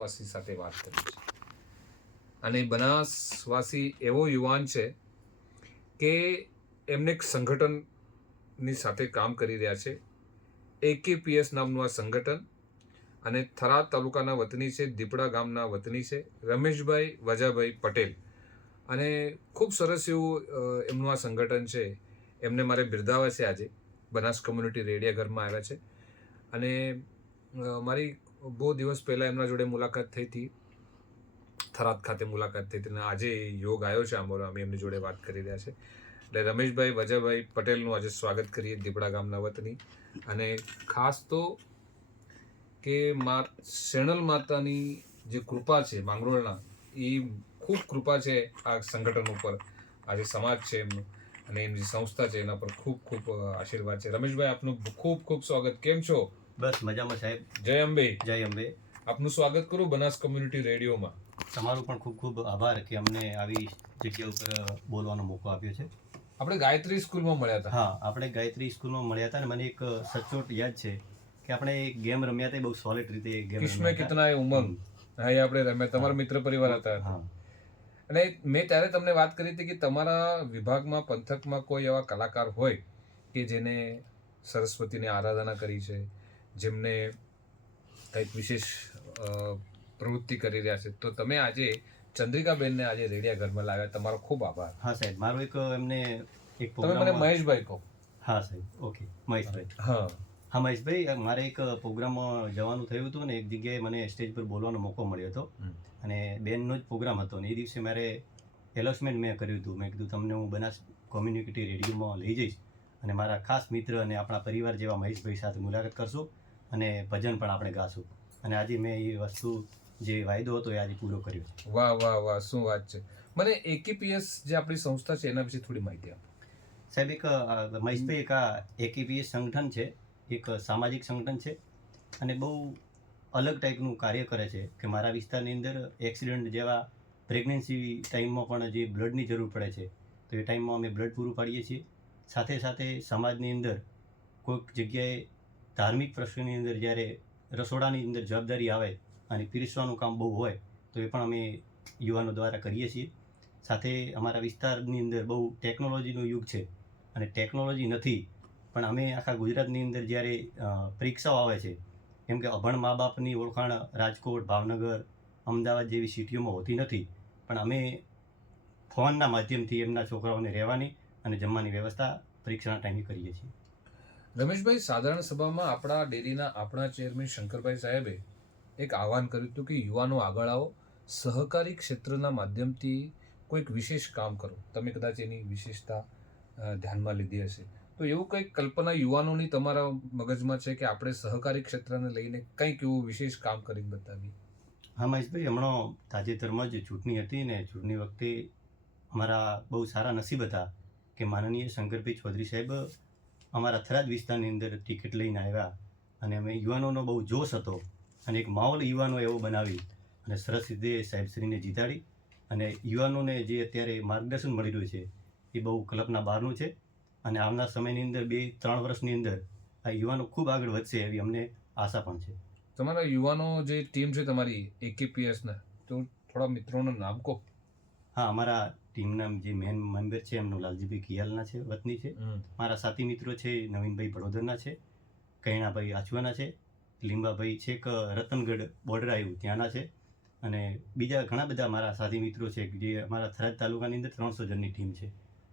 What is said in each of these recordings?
વાસી સાથે વાત કરી છે અને બનાસવાસી એવો યુવાન છે કે એમને એક સંગઠનની સાથે કામ કરી રહ્યા છે. AKPS નામનું આ સંગઠન અને થરાદ તાલુકાના વતની છે, દીપડા ગામના વતની છે રમેશભાઈ વજાભાઈ પટેલ. અને ખૂબ સરસ એવું એમનું આ સંગઠન છે. એમને મારે બિરદાવવા છે. આજે બનાસ કમ્યુનિટી રેડિયા ઘરમાં આવ્યા છે અને મારી બહુ દિવસ પહેલાં એમના જોડે મુલાકાત થઈ હતી, થરાદ ખાતે મુલાકાત થઈ હતી અને આજે યોગ આવ્યો છે અમારો, અમે એમની જોડે વાત કરી રહ્યા છે. એટલે રમેશભાઈ વજાભાઈ પટેલનું આજે સ્વાગત કરીએ, દીપડા ગામના વતની. અને ખાસ તો કે શેણલ માતાની જે કૃપા છે માંગરોળના, એ ખૂબ કૃપા છે આ સંગઠન ઉપર. આજે સમાજ છે એમનું અને એમની સંસ્થા છે એના પર ખૂબ ખૂબ આશીર્વાદ છે. રમેશભાઈ, આપનું ખૂબ ખૂબ સ્વાગત. કેમ છો? બસ મજામાં સાહેબ. જય અંબે. જય અંબે. આપનું સ્વાગત કરું બનાસ કમ્યુનિટી રેડિયોમાં. તમારો પણ ખૂબ ખૂબ આભાર કે અમને આવી જગ્યા ઉપર બોલવાનો મોકો આપ્યો છે. આપણે ગાયત્રી સ્કૂલમાં મળ્યા હતા. હા, આપણે ગાયત્રી સ્કૂલમાં મળ્યા હતા અને મને એક સચોટ યાદ છે કે આપણે ગેમ રમ્યા હતા, બહુ સોલિડ રીતે ગેમ. કિસ્મે કિતના હે ઉમંગ, હા એ આપણે રમ્યા. તમારા મિત્ર પરિવાર હતા. હા. અને મેં ત્યારે તમને વાત કરી હતી કે તમારા વિભાગમાં, પંથકમાં કોઈ એવા કલાકાર હોય કે જેને સરસ્વતીની આરાધના કરી છે, જેમને કંઈક વિશેષ પ્રવૃત્તિ કરી રહ્યા છે, તો તમે આજે ચંદ્રિકાબેનને આજે રેડિયા ઘરમાં લાવ્યા. તમારો ખૂબ આભાર. હા સાહેબ, મારો એક એમને એક તમે મને મહેશભાઈ કહો. હા સાહેબ, ઓકે મહેશભાઈ. હા હા મહેશભાઈ, મારે એક પ્રોગ્રામમાં જવાનું થયું હતું ને એક જગ્યાએ મને સ્ટેજ પર બોલવાનો મોકો મળ્યો હતો અને બેનનો જ પ્રોગ્રામ હતો ને એ દિવસે મારે એલોસમેન્ટ મેં કર્યું હતું. મેં કીધું તમને હું બનાસ કોમ્યુનિટી રેડિયોમાં લઈ જઈશ અને મારા ખાસ મિત્ર અને આપણા પરિવાર જેવા મહેશભાઈ સાથે મુલાકાત કરશું અને ભજન પણ આપણે ગાશું. અને આજે મેં એ વસ્તુ જે વાયદો હતો એ આજે પૂરો કર્યો. વાહ વાહ વાહ, શું વાત છે. મને AKPS જે આપણી સંસ્થા છે એના વિશે થોડી માહિતી આપો. સાહેબ, એક મહેશભાઈ, એક આ AKPS સંગઠન છે, એક સામાજિક સંગઠન છે અને બહુ અલગ ટાઈપનું કાર્ય કરે છે કે મારા વિસ્તારની અંદર એક્સિડન્ટ જેવા પ્રેગ્નન્સી ટાઈમમાં પણ જે બ્લડની જરૂર પડે છે તો એ ટાઈમમાં અમે બ્લડ પૂરું પાડીએ છીએ. સાથે સાથે સમાજની અંદર કોઈક જગ્યાએ ધાર્મિક પ્રસંગની અંદર જ્યારે રસોડાની અંદર જવાબદારી આવે અને પીરસવાનું કામ બહુ હોય તો એ પણ અમે યુવાનો દ્વારા કરીએ છીએ. સાથે અમારા વિસ્તારની અંદર બહુ ટેકનોલોજીનો યુગ છે અને ટેકનોલોજી નથી પણ અમે આખા ગુજરાતની અંદર જ્યારે પરીક્ષાઓ આવે છે, કેમ કે અભણ મા બાપની ઓળખાણ રાજકોટ, ભાવનગર, અમદાવાદ જેવી સિટીઓમાં હોતી નથી, પણ અમે ફોનના માધ્યમથી એમના છોકરાઓને રહેવાની અને જમવાની વ્યવસ્થા પરીક્ષાના ટાઈમે કરીએ છીએ. રમેશભાઈ, સાધારણ સભામાં આપણા ડેરીના આપણા ચેરમેન શંકરભાઈ સાહેબે એક આહવાન કર્યું હતું કે યુવાનો આગળ આવો, સહકારી ક્ષેત્રના માધ્યમથી કોઈક વિશેષ કામ કરો. તમે કદાચ એની વિશેષતા ધ્યાનમાં લીધી હશે, તો એવું કંઈક કલ્પના યુવાનોની તમારા મગજમાં છે કે આપણે સહકારી ક્ષેત્રને લઈને કંઈક એવું વિશેષ કામ કરીને બતાવીએ? હા મહેશભાઈ, હમણાં તાજેતરમાં જ ચૂંટણી હતી ને ચૂંટણી વખતે અમારા બહુ સારા નસીબ હતા કે માનનીય શંકરભાઈ ચૌધરી સાહેબ અમારા થરાદ વિસ્તારની અંદર ટિકિટ લઈને આવ્યા અને અમે યુવાનોનો બહુ જોશ હતો અને એક માહોલ યુવાનો એવો બનાવી અને સરસ રીતે સાહેબશ્રીને જીતાડી અને યુવાનોને જે અત્યારે માર્ગદર્શન મળી રહ્યું છે એ બહુ કલ્પના બહારનું છે અને આવનાર સમયની અંદર 2-3 વર્ષની અંદર આ યુવાનો ખૂબ આગળ વધશે એવી અમને આશા પણ છે. તમારા યુવાનો જે ટીમ છે તમારી AKPSના, તો થોડા મિત્રોનું નામ કહો. હા, અમારા ટીમના જે મેન મેમ્બર છે એમનું લાલજીભાઈ કિયાલના છે, વતની છે. મારા સાથી મિત્રો છે નવીનભાઈ ભડોદરના છે, કૈણાભાઈ આચવાના છે, લીંબાભાઈ છેક રતનગઢ બોર્ડર આવ્યું ત્યાંના છે અને બીજા ઘણા બધા મારા સાથી મિત્રો છે જે અમારા થરાદ તાલુકાની અંદર 300 જણની ટીમ છે.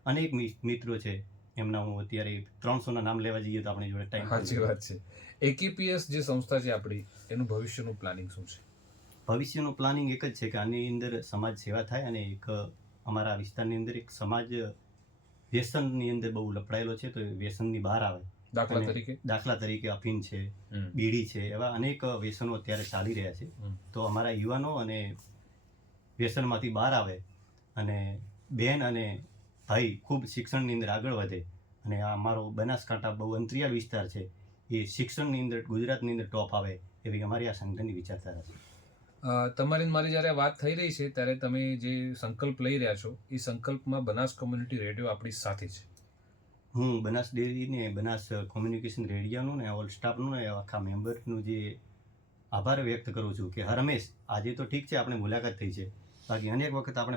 અનેક મિત્રો છે, એમના હું અત્યારે 300ના નામ લેવા જઈએ તો આપણી જોડે ટાઈમ. સાચી વાત છે. AKPS જે સંસ્થા છે આપણી, એનું ભવિષ્યનું પ્લાનિંગ શું છે? ભવિષ્યનું પ્લાનિંગ એક જ છે કે આની અંદર સમાજ સેવા થાય અને એક અમારા વિસ્તારની અંદર એક સમાજ વ્યસનની અંદર બહુ લપડાયેલો છે તો વ્યસનની બહાર આવે. દાખલા તરીકે અફીણ છે, બીડી છે, એવા અનેક વ્યસનો અત્યારે ચાલી રહ્યા છે. તો અમારા યુવાનો અને વ્યસનમાંથી બહાર આવે અને બેન અને ભાઈ ખૂબ શિક્ષણની અંદર આગળ વધે અને આ અમારો બનાસકાંઠા બહુ અંતરિયાળ વિસ્તાર છે, એ શિક્ષણની અંદર ગુજરાતની અંદર ટોપ આવે એવી અમારી આ સંગઠનની વિચારધારા છે. તમારી મારી જ્યારે વાત થઈ રહી છે ત્યારે તમે જે સંકલ્પ લઈ રહ્યા છો એ સંકલ્પમાં બનાસ કોમ્યુનિટી રેડિયો આપણી સાથે છે. હું બનાસ ડેરી ને બનાસ કોમ્યુનિકેશન રેડિયોનું ને ઓલ સ્ટાફનું ને આખા મેમ્બરનું જે આભાર વ્યક્ત કરું છું કે હા રમેશ, આજે તો ઠીક છે આપણે મુલાકાત થઈ છે, બાકી અનેક વખત આપણે